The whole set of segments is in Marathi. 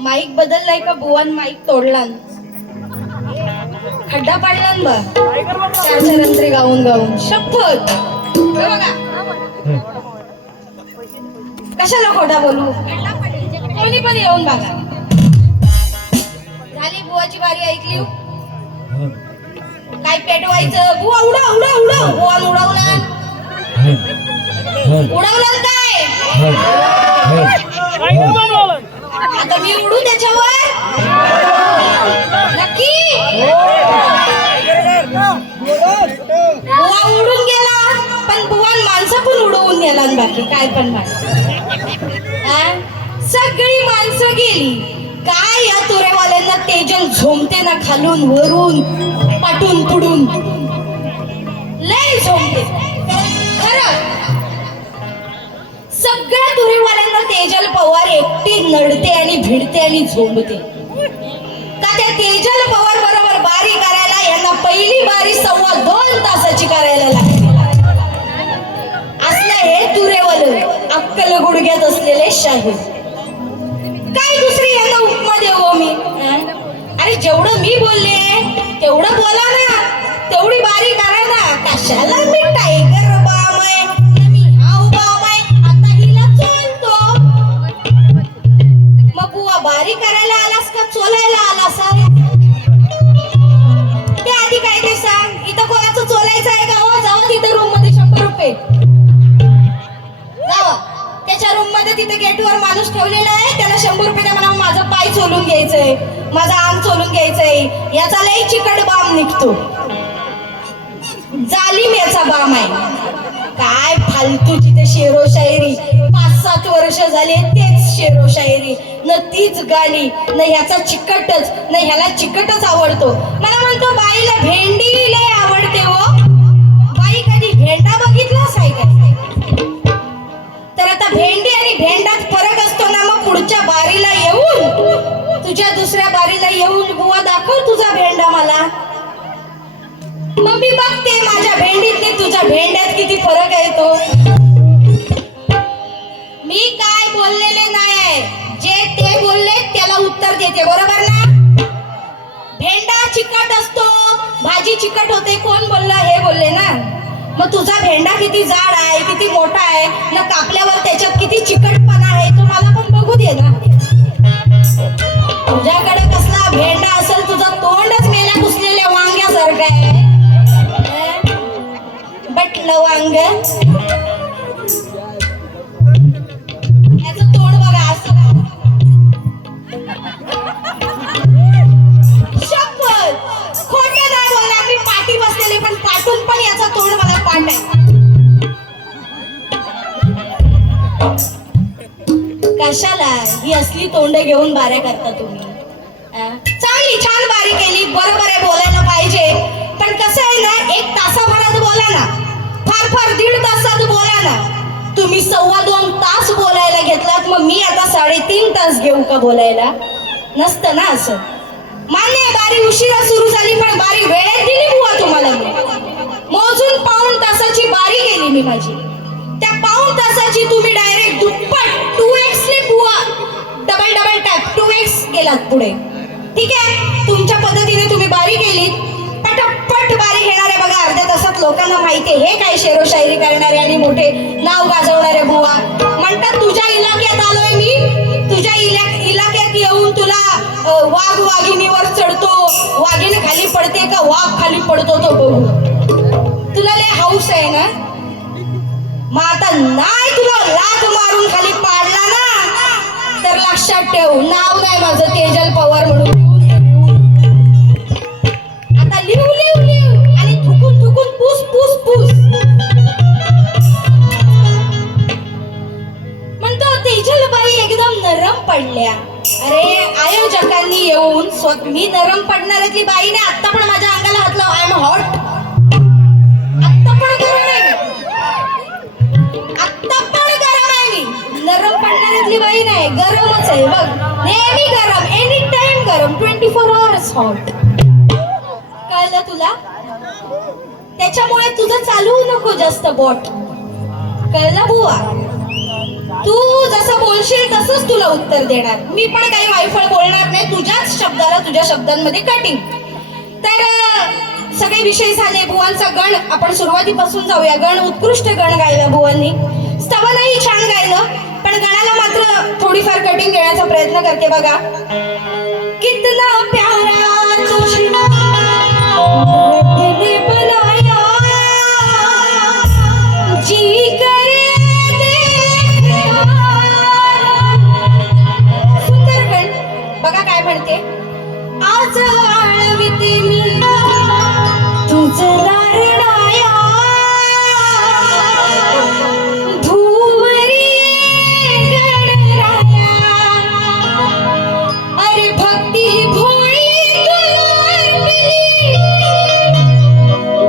माईक बदललाय का बुवान माईक तोडला खड्डा पाडला बा चार अंतरे गाऊन गाऊन शपथ बघा कशाला खोटा बोलू कोणी पण येऊन बघा झाली बुवाची बारी ऐकली काय पेटवायचं बुवा उडा उडा उडा बुवा उडवला उडवलं काय आता मी उडू त्याच्यावर नक्की बुवा उडून गेला पण बुवान माणसं पण उडवून गेला बाकी काय पण सगळी माणसं गेली काय या तुरेवाल्यांना तेजल झोमते ना खालून वरून पाटून पुडून लय झोमते खरं सगळ्या तुरेवाल्यांना तेजल पवार एकटी नडते आणि भिडते आणि झोंबते का त्या तेजल पवार बरोबर बारी करायला यांना पहिली बारी 2.25 तासाची करायला लागते असलं हे तुरेवाले अक्कल गुडघ्यात असलेले शाहीर काय दुसरी यांना उपमा देऊ मी अरे जेवढं मी बोलले तेवढं बोला ना तेवढी बारी करा ना कशाला मी टायगर बाम आहे मी हाव बाम आहे आता हिला चोलतो मग बुवा बारी करायला आलास का चोलायला आलास ते आधी काय ते सांग इथं कोणाचं चोलायचं आहे का हो जावा तिथं रूम मध्ये 100 रुपये जावा त्याच्या रूम मध्ये तिथे गेटवर माणूस ठेवलेला आहे त्याला 100 रुपये द्या मला माझं पाय चोलून घ्यायचंय माझं अंग चोलून घ्यायचंय याचा लई चिकट बाम निघतो जालिम याचा बाम आहे काय फालतूची ते शेरो शायरी 5-7 वर्ष झाले तेच शेरो शायरी न तीच गाणी न ह्याचा चिकटच न ह्याला चिकटच आवडतो मला म्हणतो बाईला भेंडी लय आवडते हो बाई कधी भेंडा बघितलाच आहे का तर आता भेंडी आणि भेंडात फरक असतो ना मग पुढच्या बारीला येऊन तुझ्या दुसऱ्या बारीला येऊन बुवा दाखव तुझा भेंडा मला मग मी बघते माझ्या भेंडीत तुझ्या भेंड्यात किती फरक आहे तो मी काय बोललेले नाही जे ते बोलले त्याला उत्तर देते बरोबर ना भेंडा चिकट असतो भाजी चिकट होते कोण बोलला हे बोलले ना मग तुझा भेंडा किती जाड आहे किती मोठा आहे ना कापल्यावर त्याच्यात किती चिकटपणा आहे तो मला पण बघू दे ना तुझ्याकडे कसला भेंडा असेल तुझं तोंडच मेल्या पुसलेल्या वांग्यासारखं आहे बटलं वांग याचं तोंड बघा असं शपथ खोटं नाही बोलणार मी पाठी बसलेले पण पाठून पण याचा तोंड मला पाठ आहे कशाला ही असली तोंड घेऊन बाऱ्या करता तुम्ही चांगली छान बारी केली बरोबर आहे बोलायला पाहिजे पण कसं आहे ना 1 तासाभरात बोला ना फार फार 1.5 तासात बोला ना तुम्ही 2.25 तास बोलायला घेतलात मग मी आता 3.5 तास घेऊ का बोलायला नसतं ना असं मान्य आहे बारी उशिरा सुरू झाली पण बारी वेळेत दिली बुवा तुम्हाला मोजून 1.25 तासाची बारी केली मी माझी त्या 1.25 तासाची तुम्ही डायरेक्ट दुप्पट 2x ने बुवा डबल टॅप 2x गेलात पुढे ठीक आहे तुमच्या पद्धतीने तुम्ही बारी केली पटपट बारी घेणारे बघा अर्ध्या तासात लोकांना माहिती आहे हे काय शेरो शायरी करणारे आणि मोठे नाव गाजवणारे बुवा म्हणतात तुझ्या इलाक्यात आलोय मी तुझ्या इलाक्यात येऊन तुला वाघ वाघिणीवर चढतो वाघिणी खाली पडते का वाघ खाली पडतो तो बघू तुला लय हाऊस आहे ना मग आता नाही तुला लाथ मारून खाली पाडला ना तर लक्षात ठेव नाव नाही माझं तेजल पवार म्हणून आता लिहू आणि थुकून पूस म्हणतो तेजल बाई एकदम नरम पडल्या अरे आयोजकांनी येऊन मी नरम पडणाऱ्यातली बाई नाही आता पण माझ्या अंगाला हात लाव आय एम हॉट आता पण गरम आहे मी नरम पडणाऱ्यातली बाई नाही गरमच आहे बघ नेहमी गरम एनी टाइम गरम 24 hours हॉट कळलं तुला त्याच्यामुळे तुझं चालू नको जास्त बोट कळलं बुवा तू जसं बोलशील तसंच तुला उत्तर देणार. मी पण काही वायफळ बोलणार नाही. तुझ्याच शब्दाला तुझ्या शब्दांमध्ये कटिंग. तर सगळे विषय झाले. बुवांचा गण आपण सुरुवातीपासून जाऊया. गण उत्कृष्ट गण गायला बुवांनी. स्तवनही छान गायलं, पण गणाला मात्र थोडीफार कटिंग घेण्याचा प्रयत्न करते बघा. कितना प्यारा तुझे दिल बनाया, जी करे देखना. सुंदर गण बघा काय म्हणते. आज आळविते मी तुझं दारणाया, धुवरी गणराया. अरे भक्ती भोळी तुला अर्पिली,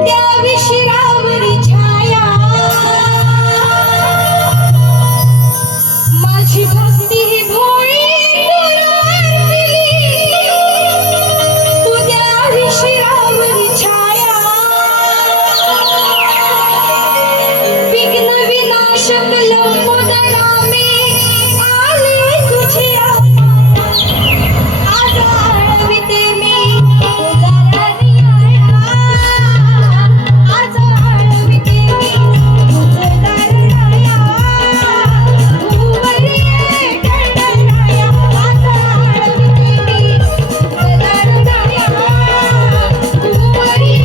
द्यावी शिरावरी छाया. माझी भक्ती भोळी तुला अर्पिली, तू द्यावी शिरावरी छाया. विघ्न विनाशक लंबोदरा मी आले तुझ्या. आज आळविते मी तुझा रानिया, आज आळविते मी तुझं दारणाया, धुवरी गणराया. आज आळविते मी तुझं दारणाया, धुवरी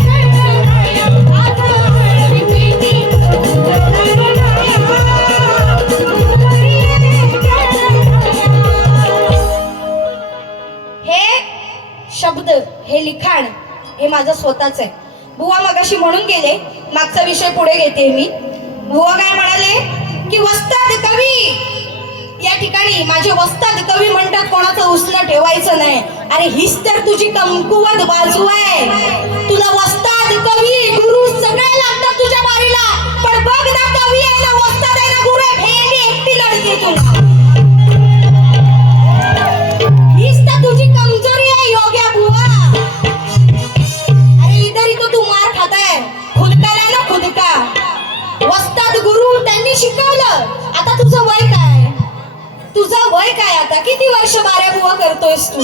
गणराया. आज आळविते मी तुझं दारणाया, धुवरी गणराया. हे शब्द, हे लिखाण हे माझं स्वतःच आहे. बुवा मगाशी म्हणून गेले, मागचा विषय पुढे घेते मी. बुवा काय म्हणाले की वस्ताद कवी या ठिकाणी माझे वस्ताद कवी म्हणतात कोणाचं उसनं ठेवायचं नाही. अरे हीच तर तुझी कमकुवत बाजू आहे. तुला वस्ताद कवी गुरु सगळे लागतात तुझ्या बारीला, पण बघ ना कवी आहे ना वस्ताद आहे ना गुरु आहे, भेंडी एकटी लढते तुला. हीच तर तुझी कमजोरी आहे योग्या बुवा. अरे इधर ही तो तू मार खाता है, खुद का है ना खुद का. वस्ताद गुरु त्यांनी शिकवलं. आता तुझं वय काय? तुझं वय काय आता? किती वर्ष बाऱ्या बुवा करतोयस तू?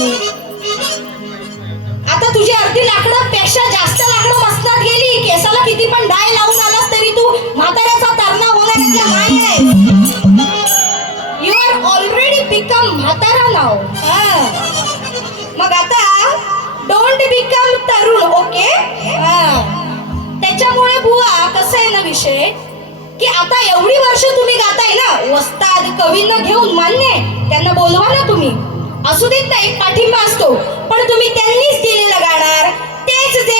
आता तुझी अर्धी लाकडं पेक्षा जास्त लाकडं मस्तात गेली. केसाला किती पण डाय लावून आलास तरी तू म्हाताऱ्याचा तरणा होण्याच्या माय आहे. यू आर ऑलरेडी बिकम म्हातारा नाव. मग आता डोंट बिकम तरुण. ओके. त्याच्यामुळे बुवा कसं आहे ना विषय की आता एवढी वर्ष तुम्ही गाताय ना, वस्ताद कवींना घेऊन मान्य आहे, त्यांना बोलवा ना तुम्ही. असू देत नाही, पाठिंबा असतो, पण तुम्ही त्यांनीच दिलेलं गाणार, तेच जे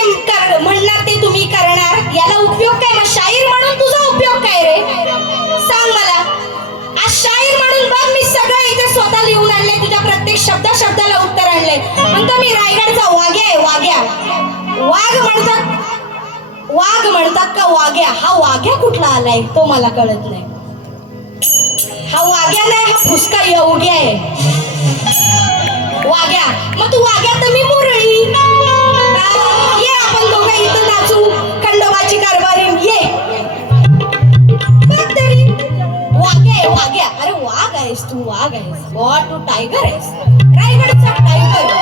म्हणणार ते तुम्ही करणार. याला उपयोग काय? मग शाहीर म्हणून तुझा उपयोग काय रे? सांग मला. आज शाहीर म्हणून बघ मी सगळं इथे स्वतः लिहून आणलंय. तुझ्या प्रत्येक शब्दाला उत्तर आणलंय. म्हणतो मी रायगडचा वाघ्या आहे. वाघ्या, वाघ म्हणतात, वाघ म्हणतात का वाघ्या? हा वाघ्या कुठला आलाय तो मला कळत नाही. हा वाघ्या नाही, हा फुसका येवग्या आहे. वाघ्या. मग तू वाघ्या तर मी मुरळी. ये आपण दोघं इथं नाचू खंडोबाची कारभारी. ये बघ तरी. वाघ्या आहे वाघ्या. अरे वाघ आहेस तू, वाघ आहेस. बुवा तू टायगर आहेस, रायगडचा टायगर.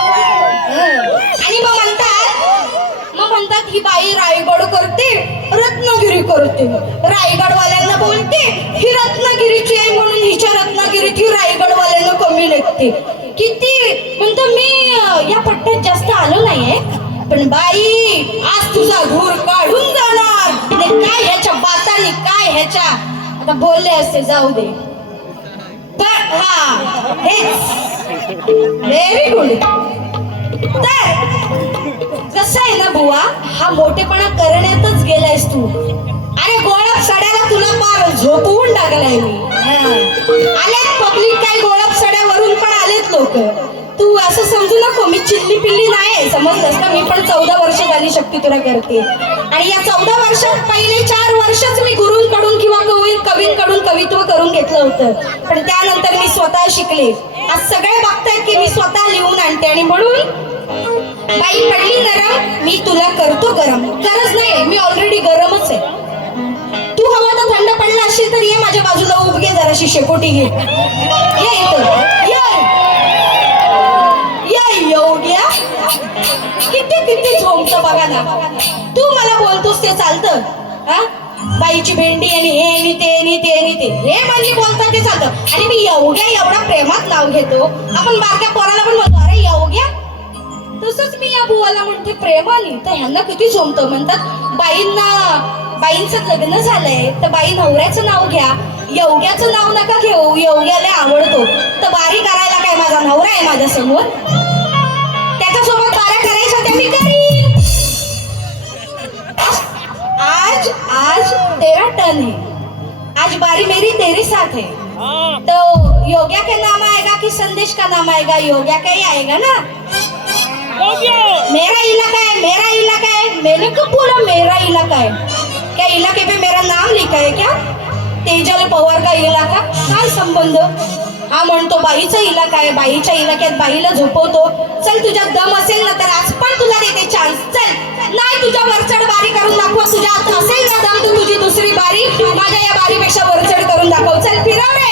आणि मग म्हणतात ही बाई रायगड करते, रत्नागिरी करते. रायगडवाल्यांना बोलते ही रत्नागिरीची आहे म्हणून हिच्या रत्नागिरीत ही रायगडवाल्यांना कमी लेखते. किती म्हणतो मी या पट्ट्यात जास्त आलो नाहीये, पण बाई आज तुझा घोर काढून जाणार. काय ह्याच्या बातानी, काय ह्याच्या. आता बोलले असते जाऊ दे. पण हा हेच व्हेरी गुड. तर कसं आहे ना बुवा, हा मोठेपणा करण्यातच गेलायस तू. अरे गोळप सड्याला तुला पार झोपवून टाकलाय मी. आलेत पब्लिक, काही गोळप सड्यावरून पण आलेत लोक. तू असं समजू नको मी चिल्ली पिल्ली नाही, समजलंस का? मी पण 14 वर्ष झाली शक्ती तुला करते. आणि या 14 वर्षात पहिले 4 वर्षच मी गुरूंकडून किंवा कवींकडून कवित्व करून घेतलं होतं, पण त्यानंतर मी स्वतः शिकले. आज सगळे बघतायत की मी स्वतः लिहून आणते. आणि म्हणून बाई पडली नरम, मी तुला करतो गरम. गरज नाही, मी ऑलरेडी गरमच आहे. तू हवा तर थंड पडला असेल तर ये माझ्या बाजूला उभ घे, जराशी शेकोटी घे. ये इथं ये योग्या. किती किती झोमतं बघा ना. तू मला बोलतोस ते चालतं? हा, बाईची भेंडी आणि हे आणि ते आणि ते आणि ते हे म्हणजे बोलतात ते चालतं. आणि मी योग्या एवढा प्रेमात नाव घेतो. आपण बारक्या पोराला पण म्हणतो अरे योग्या. तसंच मी या बुवाला म्हणते प्रेमाने. तर ह्यांना किती झोमतं. म्हणतात बाईंचं लग्न झालंय तर बाई नवऱ्याचं नाव घ्या, योग्याचं नाव नका घेऊ, योग्याला आवडतो. तर बारी करायला काय माझा नवरा आहे माझ्या समोर, त्याच्यासोबत बाऱ्या करायच्या त्या मी करीन. आज तेरा टर्न है, आज बारी मेरी तेरे साथ है. तो योग्या का नाम आएगा कि संदेश का नाम आएगा? योग्या का ही आएगा ना. मेरा इलाका है. मैंने कब बोला मेरा इलाका है? क्या इलाके पे मेरा नाम लिखा है क्या? तेजल पवार का इलाका? काय संबंध? हा म्हणतो बाईचा इलाका आहे, बाईच्या इलाक्यात बाईला झोपवतो. चल तुझ्यात दम असेल ना तर आज पण तुला देते चान्स. चल, नाही तुझ्या वरचढ बारी करून दाखव. तुझ्यात असेल ना दम तर तुझी दुसरी बारी माझ्या या बारीपेक्षा वरचढ करून दाखव. चल फिरव रे.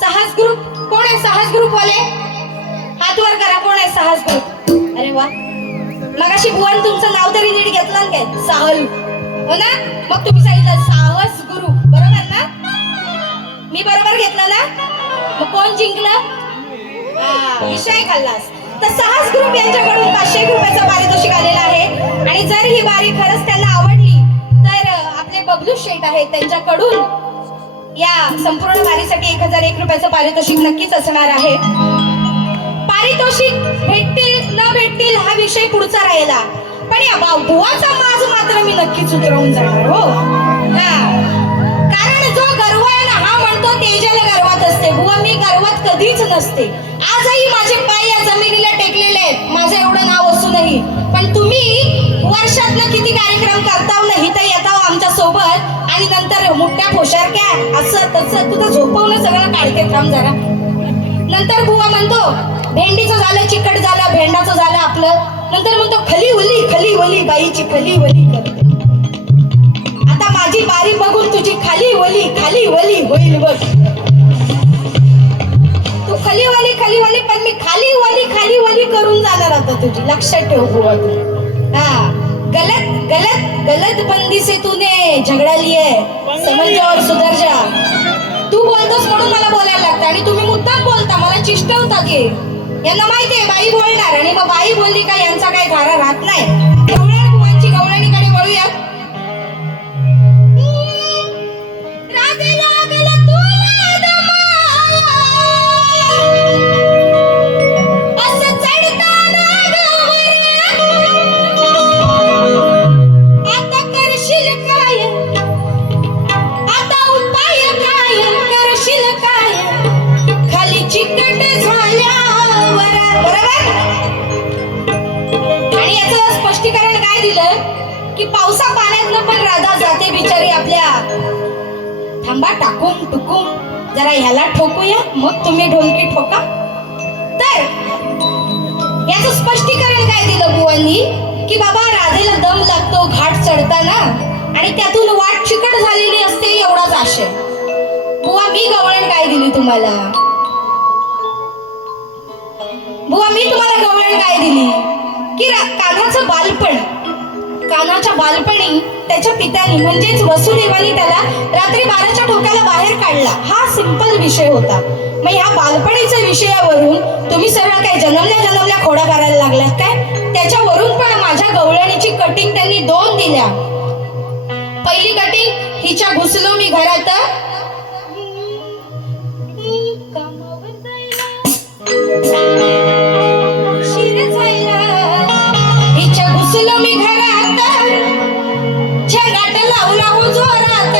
साहस ग्रुप कोण आहे? साहस ग्रुप वाले हात वर करा. कोण आहे साहस ग्रुप? अरे वा, मगाशी बुवान तुमचं नाव तरी नीट घेतलं काय? साहल हो ना. मग तुम्ही सांगितलं साहस ग्रुप, बरोबर ना? मी बरोबर घेतलं ना? मग कोण जिंकलं? विषय खाल्लास. तर साहस ग्रुप यांच्याकडून 500 रुपयाचं पारितोषिक आलेलं आहे. आणि जर ही बारी खरंच त्यांना आवडली तर आपले बबलू शेठ आहेत, त्यांच्याकडून या संपूर्ण वारीसाठी 1001 रुपयाचं पारितोषिक नक्कीच असणार आहे. पारितोषिक भेटतील न भेटतील हा विषय पुढचा राहिला, पण या बुवाचा माज मात्र मी नक्कीच उतरवून जाणार. हो कारण जो गर्व आहे ना हा म्हणतो तेजल गर्वात असते. बुवा मी गर्वात कधीच नसते. आजही माझे पाय या जमिनीला टेकलेले आहेत, माझं एवढं नाव असूनही. पण तुम्ही वर्षातनं किती कार्यक्रम करताव ना, इथं येताव आमच्या सोबत आणि नंतर मोठ्या पोशारक्या असं तसं तुझं झोपवणं सगळं काढते. थांब जरा. नंतर बुवा म्हणतो भेंडीचं झालं, चिकट झालं, भेंडाचं झालं आपलं. नंतर म्हणतो खली वली बाईची खली वली करते. आता माझी बारी बघून तुझी खाली वली होईल बघ. तू खली वली पण मी खाली वली करून जाणार आता तुझी. लक्षात ठेव बुवा तू. गलत बंदी से तूने झगड़ा लिया है, समझ जा और सुधर जा. तू बोलतोस म्हणून मला बोलायला लागतं आणि तुम्ही मुद्दाम बोलता, मला चिष्टवता. की यांना माहितीये बाई बोलणार आणि मग बाई बोलली का यांचा काही धारा राहत नाही. गवळण बुवांची गवळणीकडे वळूयात. की पावसा पाण्यातनं पण राधा जाते बिचारी आपल्या. थांबा, टाकून टुकून जरा ह्याला ठोकूया, मग तुम्ही ढोलकी ठोका. तर याचं स्पष्टीकरण काय दिलं बुवांनी की बाबा राधेला दम लागतो घाट चढताना. आणि त्यातून वाट चिकट झालेली असते एवढाच आशय. बुवा मी गवळण काय दिली तुम्हाला? बुवा मी तुम्हाला गवळण काय दिली की कान्हाचं बालपण, कान्हाच्या बालपणी त्याच्या पित्याने म्हणजेच वसुदेवाने त्याला रात्री 12च्या ठोक्याला बाहेर काढला. हा सिंपल विषय होता. मग ह्या बालपणीच्या विषयावरून तुम्ही सर्व काय जन्मल्या खोडा करायला लागलात काय? त्याच्यावरून पण माझ्या गवळणीची कटिंग त्यांनी 2 दिल्या. पहिली कटिंग हिच्या घुसलो मी घरात हिच्या घुसलो मी घरात झंगाट लावला हो जोरात.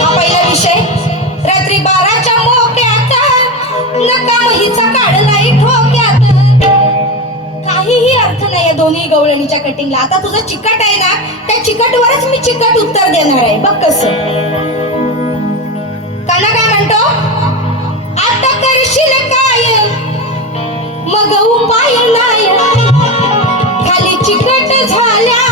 हा पहिला विषय. रात्री 12च्या मोक्यात नकाम हिचा काढलाय ठोक्यात. काहीही अर्थ नाही या दोन्ही गवळणीच्या कटिंगला. आता तुझं चिकट आहे ना, त्या चिकटवरच मी चिकट उत्तर देणार आहे. बघ कसं. काना काय म्हणतो? आता करशील काय मग उपाय नाही, खाली चिकट झाल्या.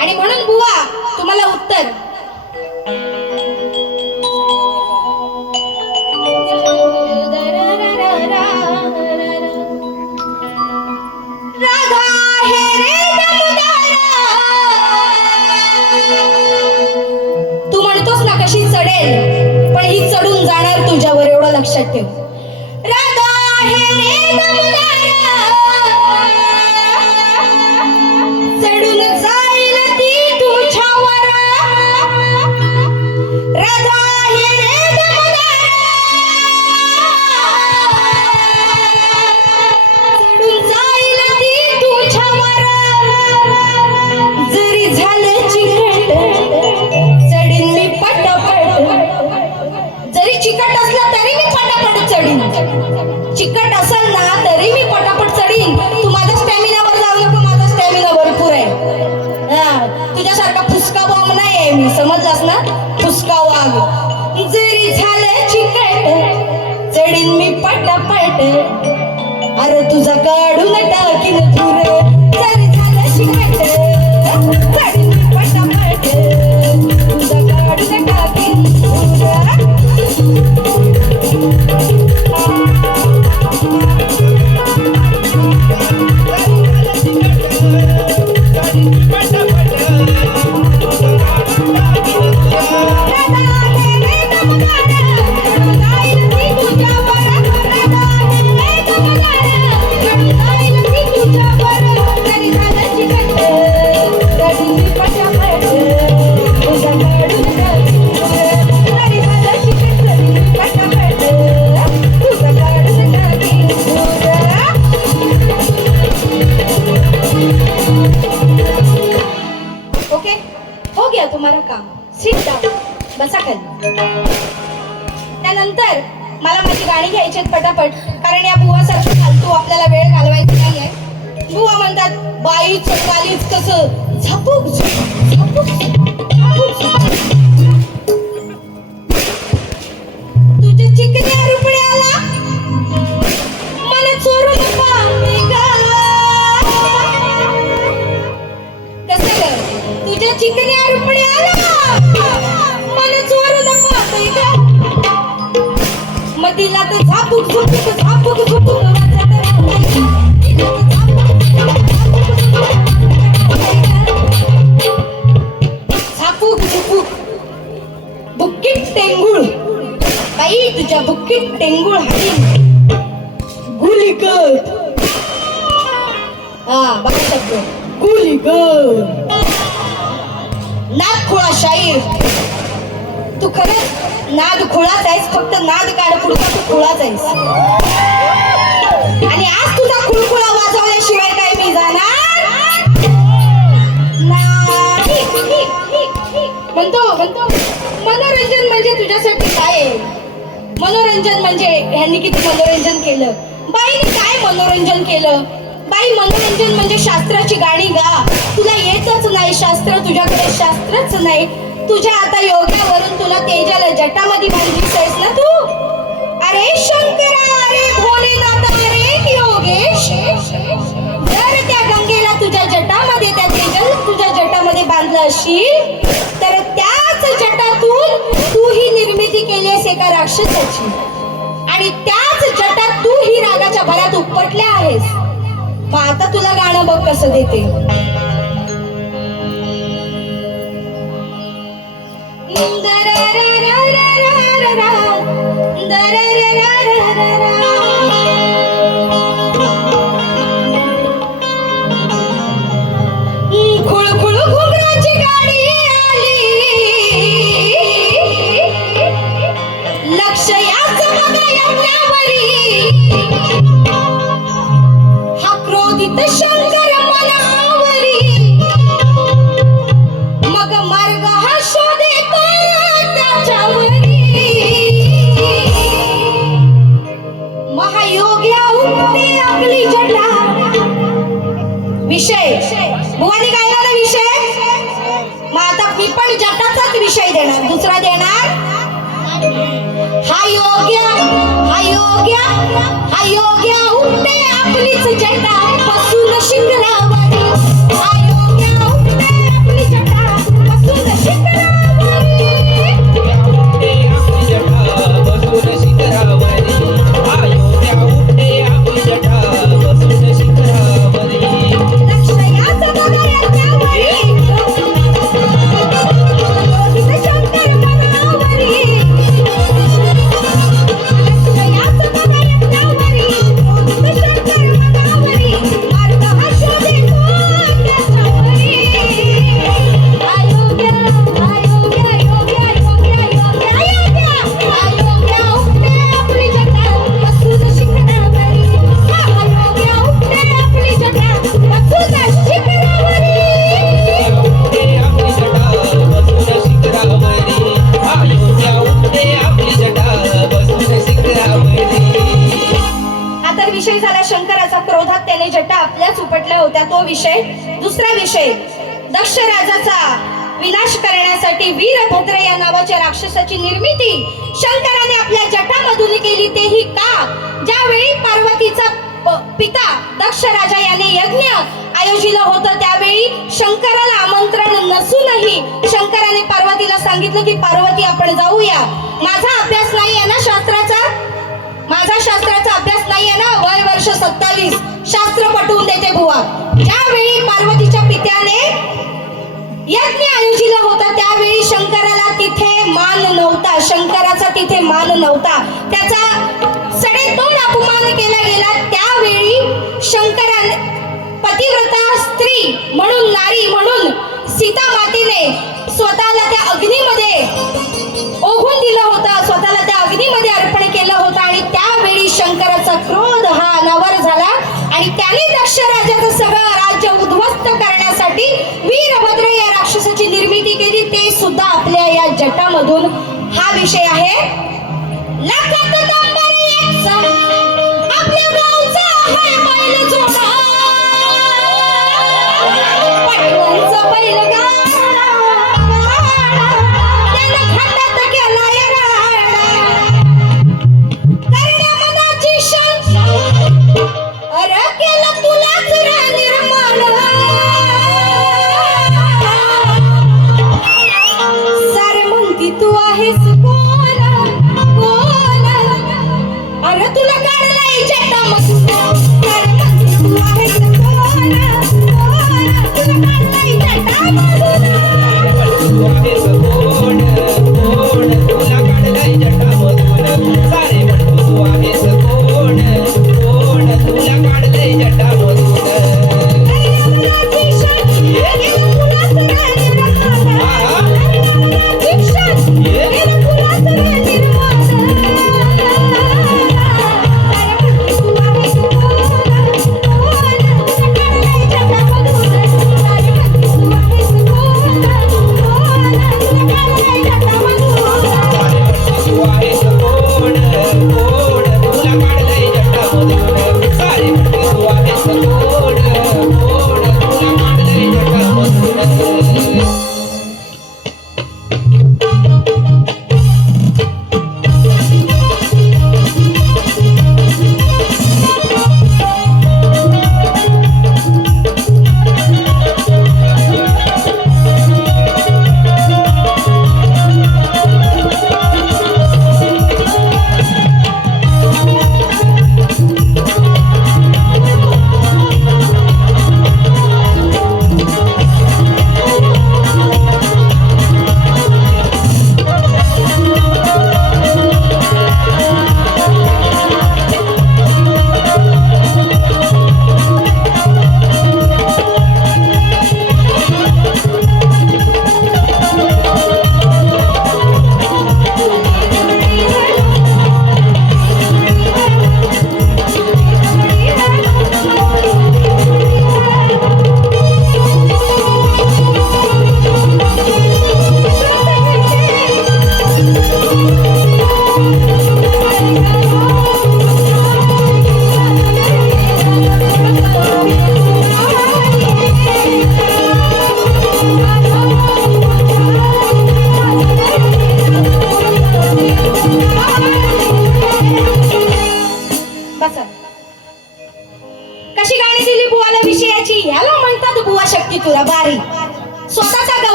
आणि म्हणून बुवा तुम्हाला उत्तर राधा हे रे दमदारा. तू म्हणतोस ना कशी चढेल, पण ही चढून जाणार तुझ्यावर, एवढं लक्षात ठेव. राधा हे रे दमदारा चढून जाईल ती तुझ्यावर. राधा हे रे दमदारा चढून जाईल ती तुझ्यावर. जरी झालं चिकट चढीन मी पटापट. जरी चिकट असलं तरी मी पटापट चढीन. चिकट असेल ना तरी मी पटापट चढीन. तू माझ्या स्टॅमिनावर जाऊ नको, माझा स्टॅमिना भरपूर आहे. तुझ्यासारखा फुसका बॉम्ब नाही आहे मी, समजलास ना? फुसका वाघ. जरी झालं चिकट चढीन मी पटापट. अरे तुझा काढून टाकीन धूर. जरी झालं चिकट चढीन मी पटापट. तुझा काढून टाकीन धूर. ओके, हो गया तुम्हाला काम. सीट डाऊन, बसा खाली. त्यानंतर मला माझी गाणी घ्यायची पटापट, कारण या बुवासारखं फालतू आपल्याला वेळ घालवायची नाहीये. बुवा म्हणतात बाईच कालीच कसं झपूक झपूक तुझ्या चिकन्या रुपड्याला मला चोरून पाहते का. कसं ग तुझ्या चिकन्या रुपड्याला मला चोरून पाहते का. मग तिला तर झापूक झुपूक झापूक झुपूक झापूक झुपूक बुक्कीत टेंगुळ. बाई तुझ्या बुक्कीत टेंगुळ हाती गुलीगत. हा बघा शब्द गुलीगत. नाद खुळा शाहीर. तू खरंच नाद खुळाच आहेस, फक्त नाद काढ पुढचा तू खुळाच आहेस. आणि आज तुझा खुळखुळा वाजवल्याशिवाय काय मी जाणार नाही. म्हणतो मनोरंजन म्हणजे तुझ्यासाठी काय आहे? मनोरंजन म्हणजे ह्यांनी किती मनोरंजन केलं. बाईने काय मनोरंजन केलं. बाई मनोरंजन म्हणजे शास्त्राची गाणी गा. तुला येतच नाही शास्त्र, तुझ्याकडे शास्त्रच नाही. तुझ्या आता योगावरून तुला तेजाला जटामध्ये बांधलीस आहेस ना तू. अरे शंकरा अरे भोलेनाथ अरे योगेश, जर त्या गंगेला तुझ्या जटामध्ये राक्षसाची आणि त्याच जटात तू ही रागाच्या भरात उपटल्या आहेस. मग आता तुला गाणं बघ कसं देते. खुळखुळ घुंगराची गाडी आली, लक्ष याच बघा यज्ञावरी, हा क्रोधित शंकर मनावरी, मग मार्ग हा शोधेतो त्याच्यावरी. महायोग्या उठते आपली जटा. विषय भुवानी गायला ना विषय. मग आता मी पण जटाचाच विषय देणार, दुसरा देणार. हा योग्या उठते आपलीच जटा बसून शिंगरावरी. हा योग्या उठते आपली जटा बसून शिंगरावरी. उठते आपली जटा बसून शिखरावरी. हा योग्या उठते आपली जटा बसून शिखरावरी. लक्ष याच बघा यज्ञावरी, क्रोधित शंकर मनावरी. लक्ष याच बघा यज्ञावरी, क्रोधित शंकर मनावरी, मार्ग हा शोधेतो त्याच्यावरी. अयोग्य उठते आपली जटा बसून शिखरावरी. अयोग्य उठते आपली जटा बसून शिखरावरी. उठते आपली जटा बसून शिखरावरी. हा योग्या उठते आपली जटा बसून शिखरावरी. हा तर विषय झाला शंकराचा. क्रोधात त्याने जटा आपल्याच उपटल्या होत्या तो विषय. दुसरा विषय दक्ष राजाचा विनाश करण्यासाठी वीरभद्र या नावाच्या राक्षसाची निर्मिती शंकराने आपल्या जटामधून केली. तेही का? ज्यावेळी पार्वतीचा पिता दक्ष राजा याने यज्ञ आयोजिलं होतं त्यावेळी शंकराला आमंत्रण नसूनही शंकराने पार्वतीला सांगितलं की पार्वती आपण जाऊया. माझा अभ्यास नाही आहे ना शास्त्राचा, माझा शास्त्राचा अभ्यास नाही आहे ना. वय वर्ष 27, शास्त्र पटवून देते बुवा. ज्यावेळी पार्वतीच्या पित्याने यज्ञ आयोजिलं होतं त्यावेळी शंकराला तिथे मान नव्हता. शंकराचा तिथे मान नव्हता. त्याचा सडेतोड अपमान केला गेला. त्यावेळी शंकराने पतिव्रता स्त्री म्हणून, नारी म्हणून सीता मातेने स्वतःला त्या अग्नीमध्ये ओघून दिलं होतं, स्वतःला त्या अग्नीमध्ये अर्पण केलं होतं. आणि त्यावेळी शंकराचा क्रोध हा अनावर झाला आणि त्याने दक्ष राजाचं सगळं राज्य उद्ध्वस्त करण्यासाठी वीरभद्र या राक्षसाची निर्मिती केली. ते सुद्धा आपल्या या जटामधून. हा विषय आहे. लखत नंबर 1 आपल्या गावचा आहे बैल जोडा, पटवणचं बैलगाडा, त्यानं खंडात केलाय राडा. करण्या मनाची शंका, अरे केलं तुलाच रे निर्माण. सारे म्हणती तू आहेस कोण कोण, अरे तुला काढलाय जटामधून. सारे म्हणती तू आहेस कोण कोण, तुला काढलाय जटामधून. तू आहेस कोण कोण, तुला काढलाय जटामधून. सारे म्हणतो तू आहेस कोण कोण, तुला काढलंय जटामधून.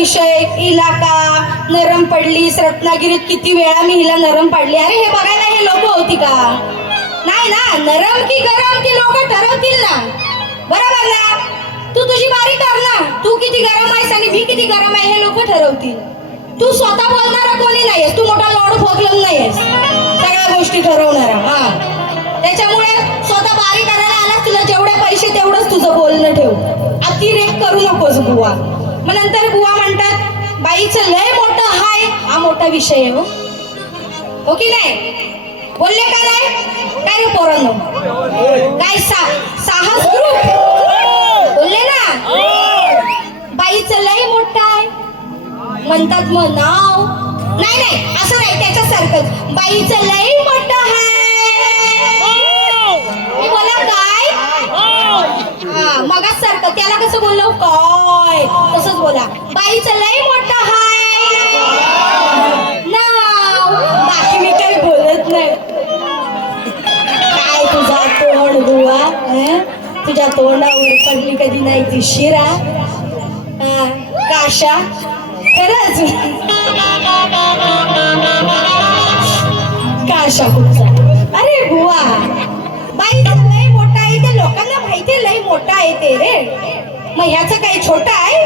विषय इलाका नरम पडलीस रत्नागिरीत किती वेळा मी हिला नरम पडली अरे हे बघायला हे लोक होती का नाही ना नरम की गरम ती लोक ठरवतील ना बरोबर ना तू तुझी बारी कर ना तू किती गरम आहेस आणि मी किती गरम आहे हे लोक ठरवतील तू स्वतः बोलणारा कोणी नाहीयेस तू मोठा लॉर्ड फोकलम नाहीयेस सगळ्या गोष्टी ठरवणारा हा त्याच्यामुळे स्वतः बारी करायला आलास तुला जेवढे पैसे तेवढंच तुझं बोलणं ठेव अतिरेक करू नकोस बुवा मग नंतर बुवा म्हणतात बाईचं लय मोठं हाय हा मोठा विषय आहे हो की नाही बोलले का नाही काय रे पोरांनो काय साहस ग्रुप बोलले ना बाईचं लय मोठं आहे म्हणतात मग नाव नाही असं नाही त्याच्यासारखं बाईचं लय मोठं आहे मी बोला काय हा मगाच सारखं त्याला कसं बोललो काय तसंच बोला बाईचं लय मोठं हाय नाव बाकी मी काही बोलत नाही काय तुझा तोंड बुवा तुझ्या तोंडावर पडली कधी नाही ती शिरा काशा खरंच काशा कुठचा अरे बुवा बाईचं लय मोठा आहे ते लोकांना माहिती लय मोठा आहे ते रे मग ह्याचं काही छोटा आहे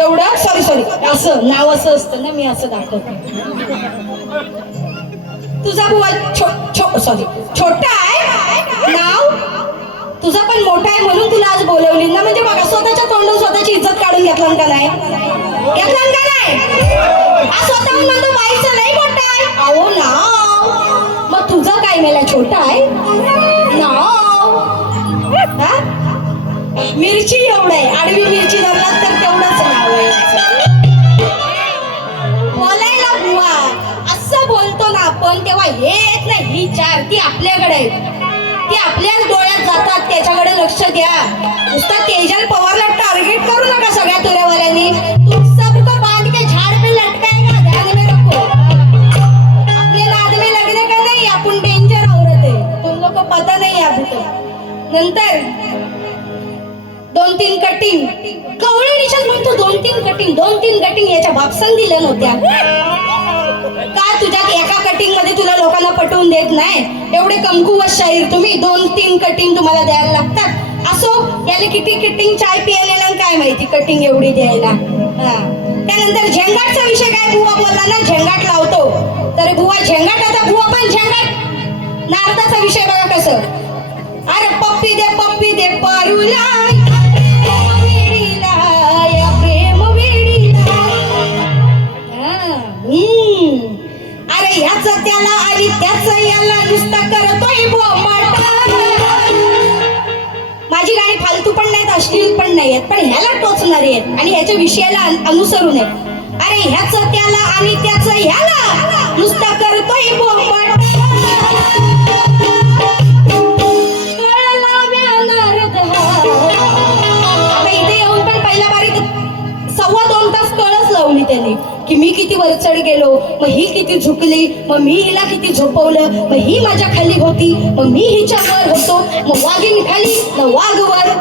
एवढं सॉरी असं नाव असं असतं ना मी असं दाखवते तुझा बुवा छोटा आहे नाव तुझा पण मोठा आहे म्हणून तुला आज बोलवली ना म्हणजे बघा स्वतःच्या तोंडून स्वतःची इज्जत काढून घेतला का नाही हा स्वतःहून म्हणतो बाईचं लय मोठा आहे अहो नाव मग तुझं काय मेला छोटा आहे नाव हा मिरची एवढं आहे आडवी मिरची धरलात तर तेवढंच नाव आहे बोलायला बुवा असं बोलतो ना आपण तेव्हा येत नाही ही चार ती आपल्याकडे आहे ती आपल्याच डोळ्यात जातात त्याच्याकडे लक्ष द्या नुसता तेजल पवारला टार्गेट करू नका सगळ्या तुऱ्यावाल्यांनी तुम सबको बांध के झाड पे लटकाएगा ध्यान में रखो अपने नाद में लगने का नहीं आपण डेंजर औरत है तुम लोग को पता नहीं अभी तक नंतर 2-3 कटिंग कवळे निशात म्हणतो 2-3 कटिंग याच्या बापसन दिल्या नव्हत्या का तुझ्यात एका कटिंग मध्ये तुला लोकांना पटवून देत नाही एवढे कमकुवत शाहीर तुम्ही 2-3 कटिंग तुम्हाला द्यायला लागतात असो याने किती कटिंग चाय पियालेला काय माहिती कटिंग एवढी द्यायला त्यानंतर झेंगाटचा विषय काय बुवा बोलला ना झेंगाट लावतो तर बुवा झेंगाट आता बुवा पण झेंगाट नारदाचा विषय बघा कसं अरे पप्पी दे पारूला अरे ह्याच त्याला आणि त्याच याला नुसता करतोय माझी गाणी फालतू पण नाहीत अश्लील पण नाहीयेत पण ह्याला टोचणारे आहेत आणि ह्याच्या विषयाला अनुसरून आहेत अरे ह्याच त्याला आणि त्याच ह्याला नुसता करतोय इथे येऊन पण पहिल्या बारी 2.25 तास कळच लावली त्याने की मी किती वरचढ गेलो मग ही किती झुकली मग मी हिला किती झोपवलं मग ही माझ्या खाली होती मग मी हिच्या वर होतो मग वाघीन खाली मग वाघ वर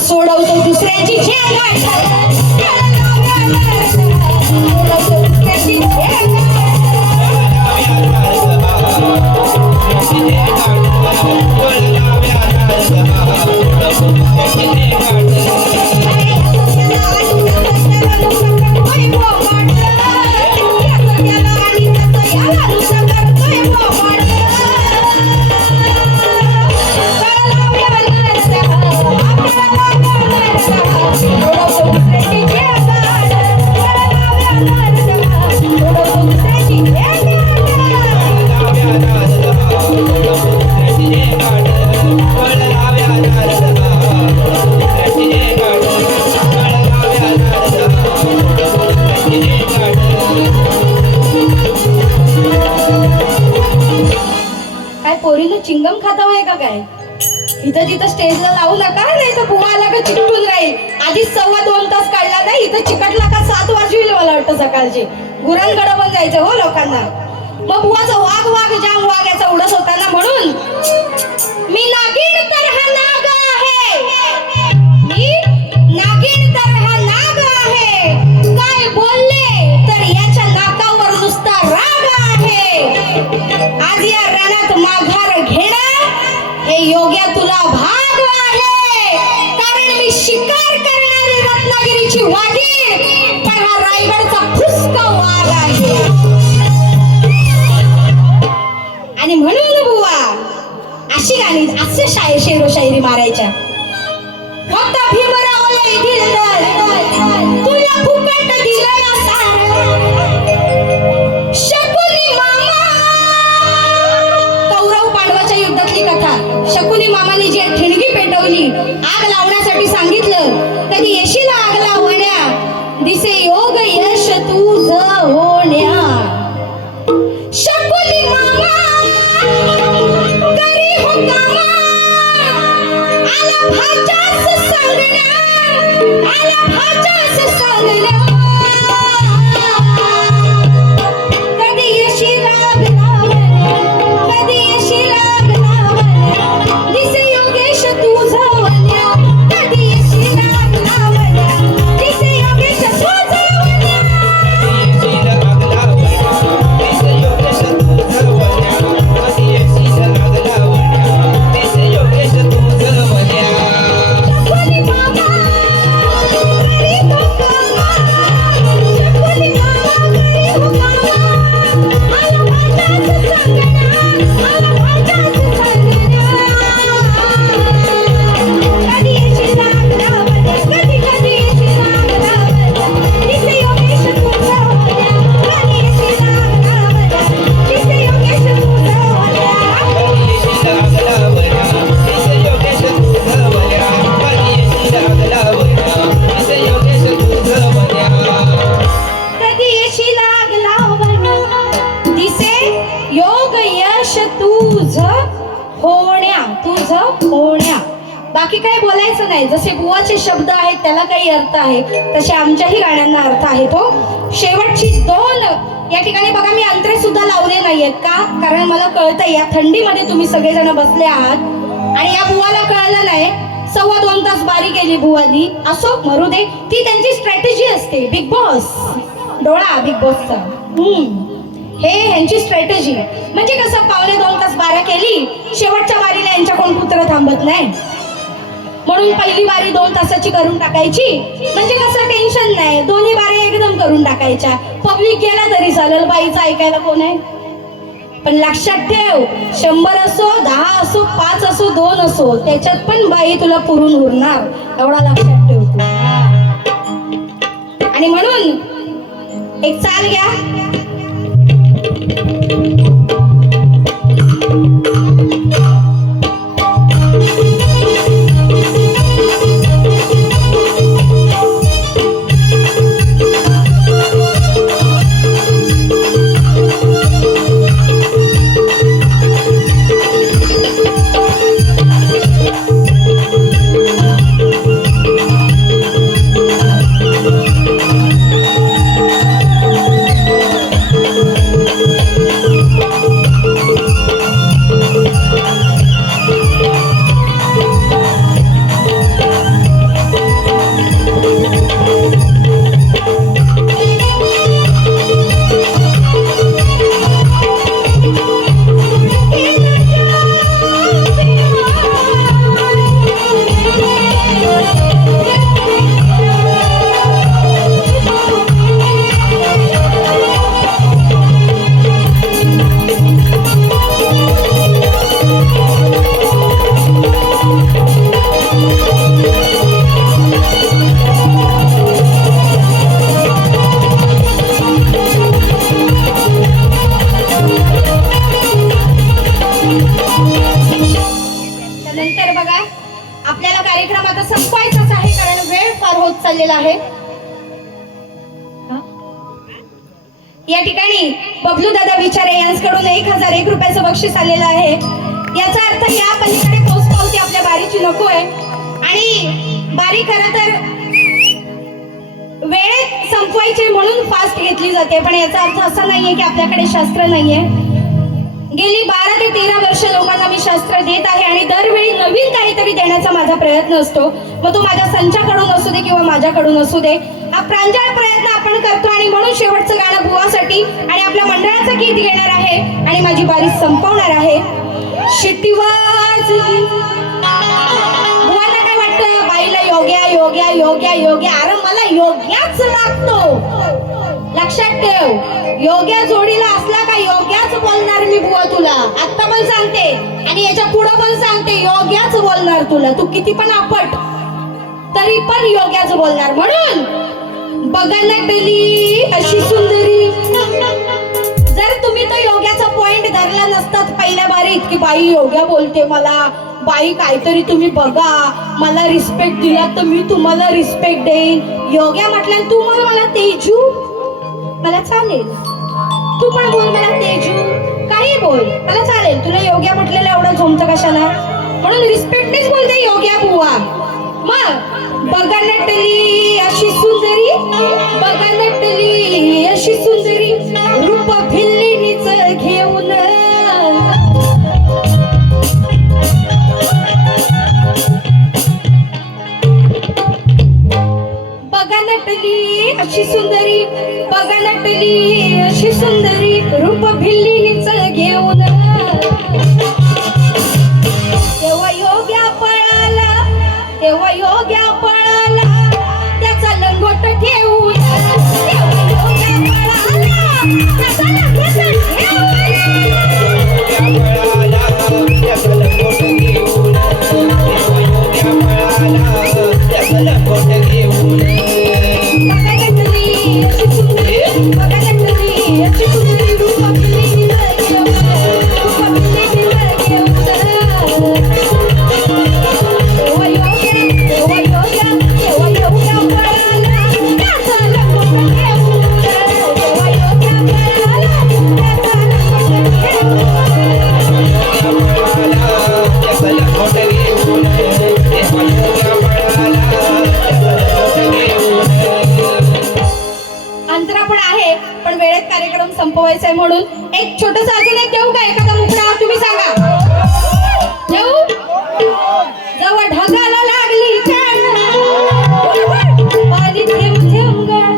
सोडवतो दुसऱ्याची चिंगम खाता होय का काय इथं तिथं स्टेजला लावू नका नाही तर बुवाला का चिकटून राहील आधीच 2.25 तास काढला नाही इथं चिकटला का 7 वाजविल मला वाटतं सकाळचे गुरांकडे पण जायचं हो लोकांना मग बुवाचा वाघ जाम वाघ याचा उडस होता ना म्हणून मी नागिन तर हा नाग योग्य तुला भाग आहे, कारण मी शिकार करणारी रत्नागिरीची वाघीण, पण हा रायगडचा फुसका वाघ आहे. आणि म्हणून बुवा अशी गाणी असे शेरोशायरी मारायच्या. फक्त भीमरावला येथील तुला फुकट दिलं शकुनी मामा. कौरव पांडवाच्या युद्धातली कथा. शकुनी मामाने जी ठिणगी पेटवली, आग लावण्यासाठी सांगितलं, कधी येशील आग लावण्या, दिसे योग यश तुझ होण्या. शकुनी मामा करी हो कामा, आला भाच्यास सांगण्या, आला भाच्यास सांगण्या. कधी येशील आग लावण्या, कधी येशील आग लावण्या, दिसे योगेश तुझ वन्या. कधी येशील आग लावण्या, दिसे योगेश तुझ वन्या. शकुनी मामा करी हो कामा, शकुनी मामा करी हो कामा, आला भाच्यास सांगण्या, आला भाच्यास सांगण्या. कधी येशील आग लावण्या, कधी कधी येशील आग लावण्या, दिसे योगेश तुझ वन्या. कधी येशील आग लावण्या, दिसे योगेश तुझ वन्या. कधी येशील आग लावण्या, दिसे योग यश तुझ होण्या, तुझ होण्या. बाकी काही बोलायचं नाही. जसे बुवाचे शब्द आहेत त्याला काही अर्थ आहे, तसे आमच्याही गाण्यांना अर्थ आहे. तो शेवटची दोन या ठिकाणी बघा, मी अंतरे सुद्धा लावले नाहीयेत. का? कारण मला कळतंय या थंडीमध्ये तुम्ही सगळेजण बसले आहात आणि या बुवाला कळलं नाही. 2.25 तास बारी केली बुवानी. असो, मरू दे, ती त्यांची स्ट्रॅटेजी असते. बिग बॉस डोळा बिग बॉसचा. हे ह्यांची स्ट्रॅटेजी. म्हणजे कसं, 2.25 तास बारा केली, शेवटच्या बारीला यांच्या कोण पुत्र थांबत नाही, म्हणून पहिली बारी 2 तासाची करून टाकायची. म्हणजे कसं टेन्शन नाही, दोन्ही बारी एकदम करून टाकायच्या. पब्लिक गेला तरी चालेल, बाईचं ऐकायला कोण आहे. पण लक्षात ठेव, 100 असो, 10 असो, 5 असो, 2 असो, त्याच्यात पण बाई तुला पुरून उरणार, एवढा लक्षात ठेव तू. आणि म्हणून एक चाल घ्या. चाललेला आहे. या ठिकाणी बबलू दादा विचारे यांच्याकडून 1001 रुपयाचं बक्षीस आलेलं आहे. याचा अर्थ या पलीकडे पोचपावती आपल्या बारीची नको आहे. आणि बारी खरं तर वेळेत संपवायची म्हणून फास्ट घेतली जाते, पण याचा अर्थ असा नाहीये की आपल्याकडे शास्त्र नाहीये. गेली 12 ते 13 वर्ष लोकांना मी शास्त्र देत आहे आणि दरवेळी नवीन काहीतरी देण्याचा माझा प्रयत्न असतो. मग तो माझ्या संचाकडून असू दे किंवा माझ्याकडून असू दे, हा प्रांजळ प्रयत्न आपण करतो. आणि म्हणून शेवटचं गाणं बुवासाठी आणि आपल्या मंडळाचं गीत घेणार आहे आणि माझी बारी संपवणार आहे. शिट्टी वाजव वाचली. बुवाला काय वाटतं, बाईला योग्या योग्या योग्या योग्या. अरे मला योग्याच लागतो. लक्षात ठेव, योग्या जोडीला असला का योग्याच बोलणार मी बुवा तुला. आता पण सांगते आणि याच्या पुढे पण सांगते, योग्याच बोलणार तुला. तू किती पण आपट तरी पण योग्याच बोलणार. म्हणून बघा नटली अशी सुंदरी. जर तुम्ही तो योग्याचा पॉइंट धरला नसतात पहिल्या बारीत की बाई योग्या बोलते मला, बाई काहीतरी तुम्ही बघा, मला रिस्पेक्ट दिला तर मी तुम्हाला रिस्पेक्ट देईन. योग्या म्हटलं तू मला तेजू, मला चालेल. तू पण बोल मला तेजू, काही बोल मला चालेल. तुला योग्या म्हटलेलं एवढं झोमतं कशाला. म्हणून रिस्पेक्टनेच बोलते योग्या बुवा. मग बघा नटली अशी सुंदरी, बघा नटली अशी सुंदरी, रूप भिल्लीनीच घेऊन. बघा नटली अशी सुंदरी, बघा नटली अशी सुंदरी, रूप भिल्लीनीच घेऊन. तेव्हा योग्या पळाला, तेव्हा योग्या पळाला, त्याचा लंगोट ठेवून. तेव्हा योग्या पळाला, त्याचा लंगोट ठेवून. त्याचा लंगोट घेऊन, योग्या पळाला, त्याचा लंगोट घेऊन. बघा नटली अशी सुंदरी, बघा नटली अशी सुंदरी, रूप भिल्लीनीच घेऊन, रूप भिल्लीनीच घेऊन. तेव्हा योग्या, तेव्हा योग्या, तेव्हा योग्या पळाला, त्याचा लंगोट ठेवून. तेव्हा योग्या पळाला, त्याचा लंगोट ठेवून. त्याचा लंगोट घेऊन, तेव्हा योग्या पळाला, त्याचा लंगोट घेऊन. अंतरा पण आहे, पण वेळेत कार्यक्रम संपवायचा आहे म्हणून एक छोटस अजून एक देऊ का, एखादा मुखडा तुम्ही सांगा. देऊ? जवळ ढगाला लागली चाळ, पाणी थेंब थेंब गळ.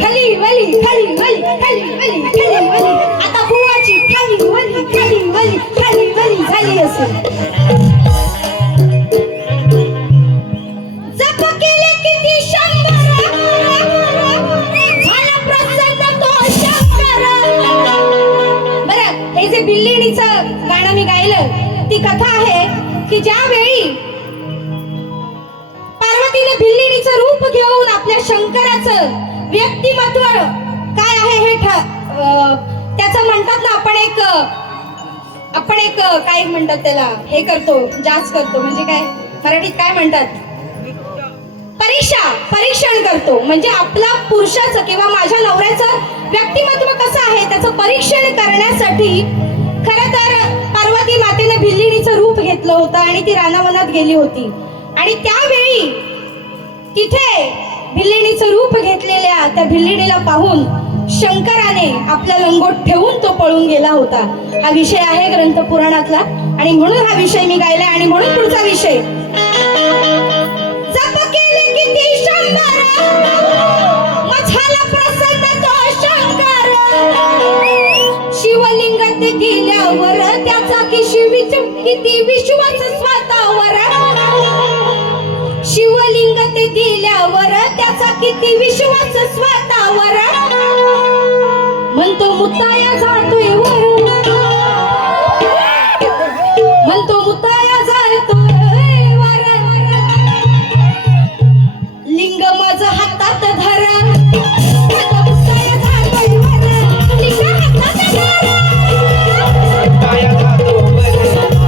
खाली वली, खाली वली, खाली वली, खाली वली. आता बुवाची खाली वली, खाली वली, खाली वली झाली असेल. जप केले किती शंभर, झाला प्रसन्न तो शंकर. बरं, हे जे बिल्लिणीचं गाणं मी गायलं, ती कथा आहे की ज्यावेळी पार्वतीने बिल्लिणीचं रूप घेऊन आपल्या शंकराचं व्यक्तिमत्व काय आहे हे त्याचं म्हणतात ना, आपण एक काय म्हणतात त्याला, हे करतो, जाच करतो. म्हणजे काय मराठीत काय म्हणतात, परीक्षण करतो. म्हणजे आपला पुरुषाचं किंवा माझ्या नवऱ्याचं व्यक्तिमत्व कसं आहे त्याचं परीक्षण करण्यासाठी खरं तर पार्वती मातेने भिल्लिणीचं रूप घेतलं होतं आणि ती रानावनात गेली होती. आणि त्यावेळी तिथे भिल्लिणीचं रूप घेतलेल्या त्या भिल्लिणीला पाहून शंकराने आपला लंगोट ठेवून तो पळून गेला होता. हा विषय आहे ग्रंथ पुराणातला आणि म्हणून हा विषय मी गायला. आणि म्हणून पुढचा विषय, जप केले किती शंभर, मग झाला प्रसन्न तो शंकर. शिवलिंग ते दिल्यावर त्याचा किती विश्वास स्वतःवर. शिवलिंग ते दिल्यावर त्याचा किती विश्वास स्वतःवर. म्हणतो मुताया जातोय वर, म्हणतो मुताया जातोय वर. लिंग माझं हातात धर, आता मुताया जातोय वर, लिंग हातात धर. मुताया जातो वर,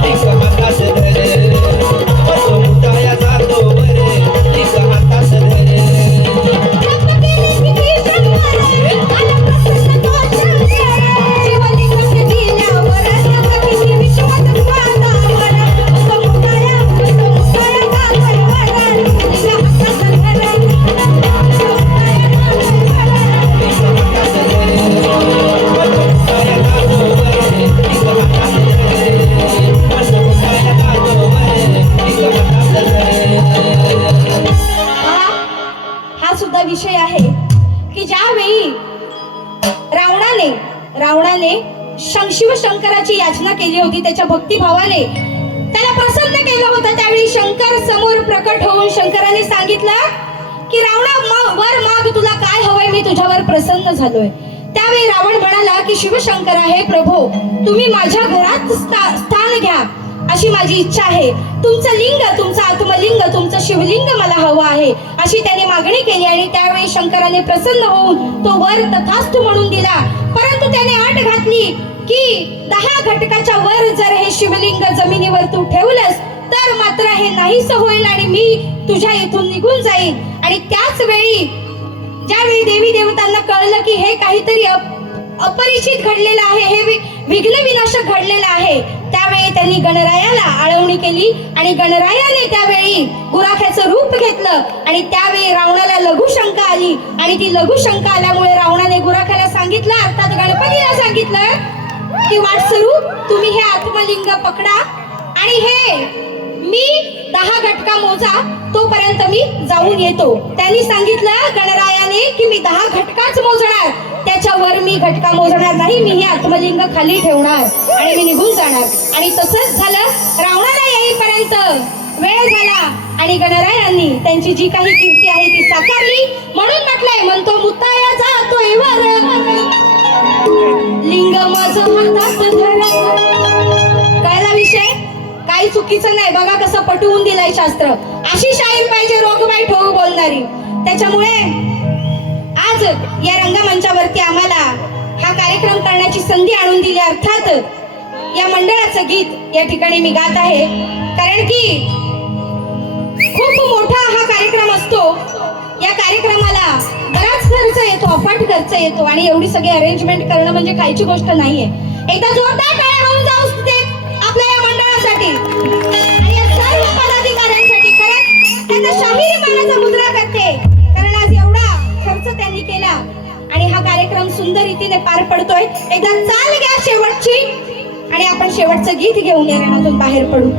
लिंग हातात धर. मुताया जातो वर, लिंग हातात धर. जप केले किती शंभर, आला प्रसन्न तो शंकर. शिवलिंग ते दिल्यावर शिवशंकराची याचना केली होती त्याच्या भक्तिभावाने त्याला प्रसन्न केलं होतं. त्यावेळी शंकर समोर प्रकट होऊन शंकराने सांगितलं की रावणा वर माग, तुला काय हवंय, मी तुझ्यावर प्रसन्न झालोय. त्यावेळी रावण म्हणाला की शिवशंकर आहे प्रभो, तुम्ही माझ्या घरात स्थान घ्या अशी माझी इच्छा आहे. तुमचं लिंग, तुमचं आत्मलिंग, तुमचं शिवलिंग मला हवं आहे अशी त्याने मागणी केली. आणि त्यावेळी शंकराने प्रसन्न होऊन तो वर तथास्तु म्हणून दिला. परंतु त्याने अट घातली की 10 घटकाच्या वर जर हे शिवलिंग जमिनीवर तू ठेवलंस तर मात्र हे नाहीस होईल आणि मी तुझ्या इथून निघून जाईन. आणि त्याच वेळी ज्यावेळी देवी देवतांना कळलं की हे काहीतरी अपरिचित घडलेलं आहे, हे विघ्न विनाशक घडलेलं आहे, त्यावेळी त्यांनी गणरायाला आळवणी केली आणि गणरायाने त्यावेळी गुराख्याचं रूप घेतलं. आणि त्यावेळी रावणाला लघुशंका आली आणि ती लघुशंका आल्यामुळे रावणाने गुराख्याला सांगितलं, अर्थात गणपतीला सांगितलं की वाटसरूप तुम्ही हे आत्मलिंग पकडा आणि हे मी 10 घटका मोजा, तोपर्यंत मी जाऊन येतो. त्यांनी सांगितलं गणरायाने की मी 10 घटकाच मोजणार, त्याच्यावर मी घटका मोजणार नाही, मी हे आत्मलिंग खाली ठेवणार आणि मी निघून जाणार. आणि तसंच झालं. रावणाला येईपर्यंत वेळ झाला आणि गणरायांनी त्यांची जी काही कीर्ती आहे ती साकारली. म्हणून म्हटलंय, म्हणतो मुताया जातोय वर, लिंग माझं हातात धर. कळला विषय? काही चुकीचं नाही. बघा कसं पटवून दिलंय शास्त्र. अशी शाहीर पाहिजे, रोगबाई ठोक बोलणारी. त्याच्यामुळे आज या रंगमंचावरती आम्हाला हा कार्यक्रम करण्याची संधी आणून दिली. अर्थात या मंडळाचं गीत या ठिकाणी मी गात आहे, कारण की खूप मोठा हा कार्यक्रम असतो. या कार्यक्रमाला बराच खर्च येतो, अफाट खर्च येतो आणि एवढी सगळी अरेंजमेंट करणं म्हणजे खायची गोष्ट नाहीये. एकदा जोरदार टाळ्या होऊन जाऊ तिथे आपल्या या मंडळासाठी आणि या सर्व पदाधिकाऱ्यांसाठी. खरंच त्यांना शाहीर मानाचा मुद्रा करते, कारण आज एवढा खर्च त्यांनी केला आणि हा कार्यक्रम सुंदर रीतीने पार पडतोय. एकदा चाल घ्या शेवटची आणि आपण शेवटचं गीत घेऊन या रणातून बाहेर पडू.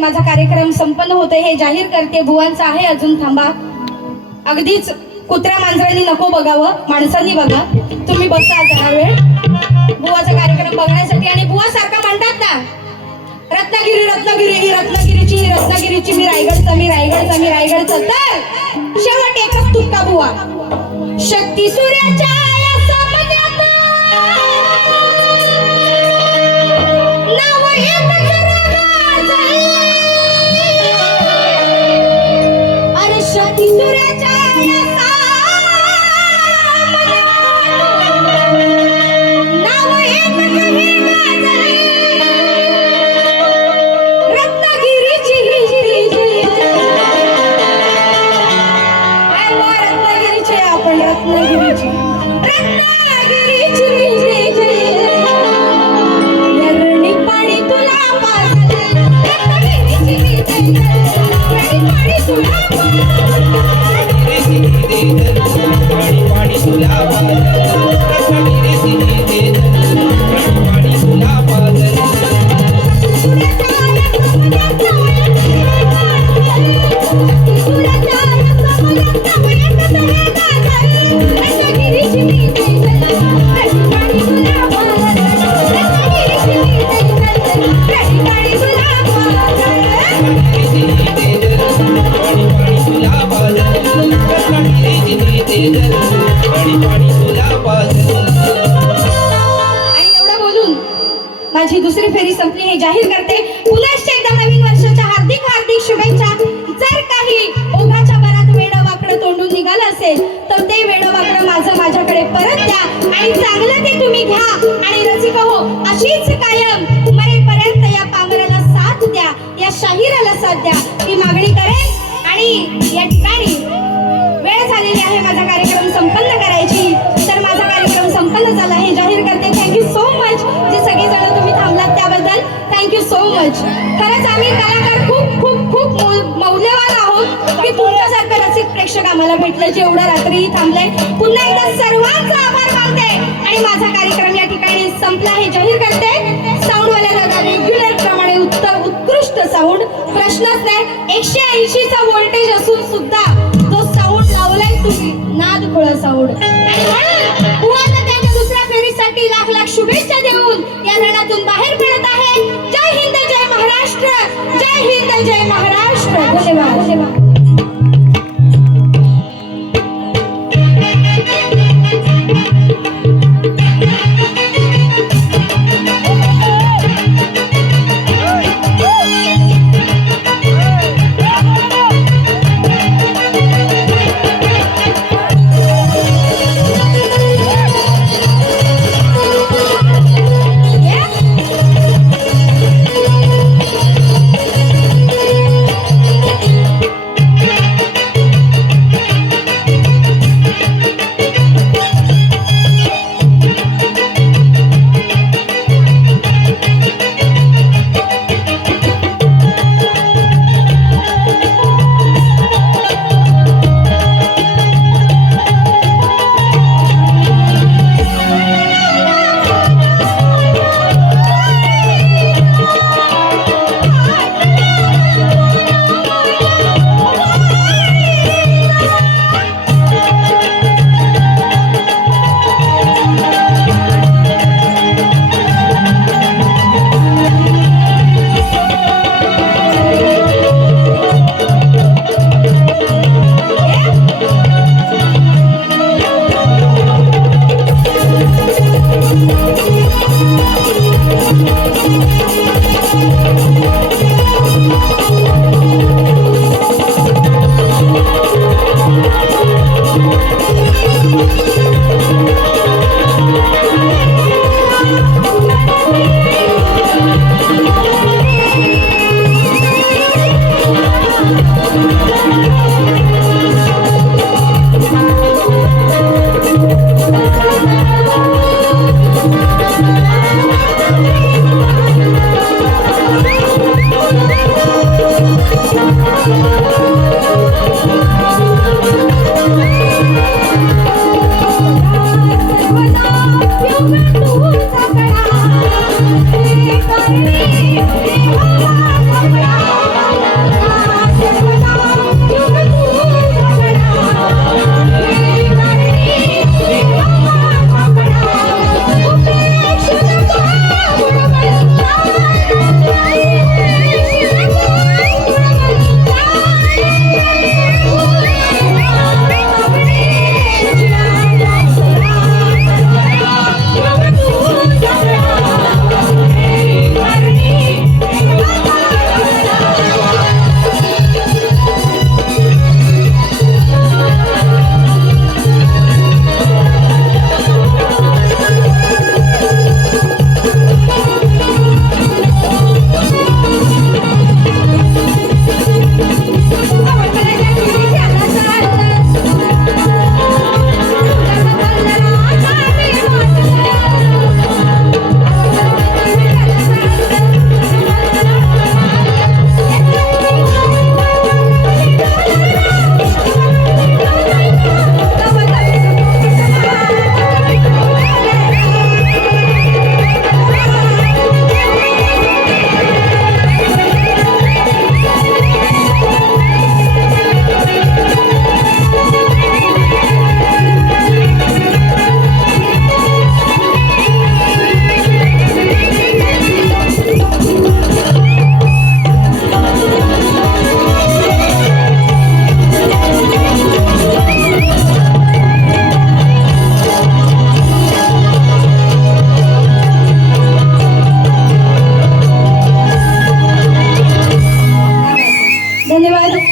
माझा कार्यक्रम संपन्न होतोय हे जाहीर करते. बुवांचा आहे अजून थांबा. अगदीच कुत्र्या मांजरांनी नको बघावं, माणसांनी बघा. तुम्ही बसा जरा वेळ बुवाचा कार्यक्रम बघण्यासाठी. आणि बुवा सारखं म्हणतात ना, रत्नागिरी रत्नागिरी ही रत्नागिरीची ही रत्नागिरीची, मी रायगडचा मी रायगडचा मी रायगडचा. तर शेवट एकच तुटका बुवा. शक्ती सूर्याच्या या सामन्यात नाव एकच रागाचं. अरे शक्ती सूर्याच्या या सामन्यात नाव एकच हे गाजलं. रत्नागिरीची ही जय रत्नागिरीची आपण रत्नागिरीची जय जय. यरणी पाणी तुला पाजलं. रत्नागिरीची जय यरणी पाणी तुला पाणी पाणी तुला पाजलं. रत्नागिरीची पाणी तुला पाजलं. माझी दुसरी फेरी संपली हे जाहीर करते. पुन्हा एकदा नवीन वर्षाच्या हार्दिक हार्दिक शुभेच्छा. जर काही ओघाच्या भरात वेडं वाकडं तोंडून निघालं असेल तर ते वेडं वाकडं माझ्याकडे परत द्या आणि चांगलं ते तुम्ही घ्या. आणि रसिका हो, अशीच कायम मरेपर्यंत या पामराला साथ द्या, या शाहिराला साथ द्या ही मागणी करेन. आणि या ठिकाणी वेळ झालेली आहे माझा कार्यक्रम संपन्न करायची. तर माझा कार्यक्रम संपन्न झाला हे जाहीर करते. Thank you so much. जे सगळेजण तुम्ही थांबलात त्याबद्दल थँक्यू सो मच. खरंच आम्ही कलाकार खूप खूप खूप मौल्यवान आहोत की तुमच्यासारखं रसिक प्रेक्षक आम्हाला भेटलं जे एवढं रात्रीही थांबलंय. पुन्हा एकदा सर्वांचा आभार मानते आणि माझा कार्यक्रम या ठिकाणी संपला हे जाहीर करते. साऊंडवाल्या दादा रेग्युलर प्रमाणे उत्कृष्ट साऊंड प्रश्नच नाही. 180 चा व्होल्टेज असून सुद्धा जो साऊंड लावलाय तुम्ही नाद खुळा साऊंड. आणि म्हणून बुवांना त्यांच्या दुसऱ्या फेरीसाठी लाख लाख शुभेच्छा देऊन या रणातून बाहेर पडत आहे. जय हिंद जय महाराष्ट्र. जय हिंद जय महाराष्ट्र. धन्यवाद. Thank you.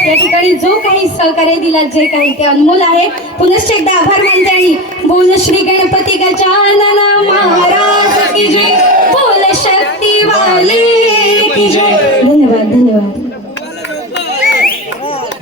या ठिकाणी जो काही सहकार्य दिला जे काही ते अनमोल आहे. पुनश्च एकदा आभार मानते आणि बोल श्री गणपती गजानन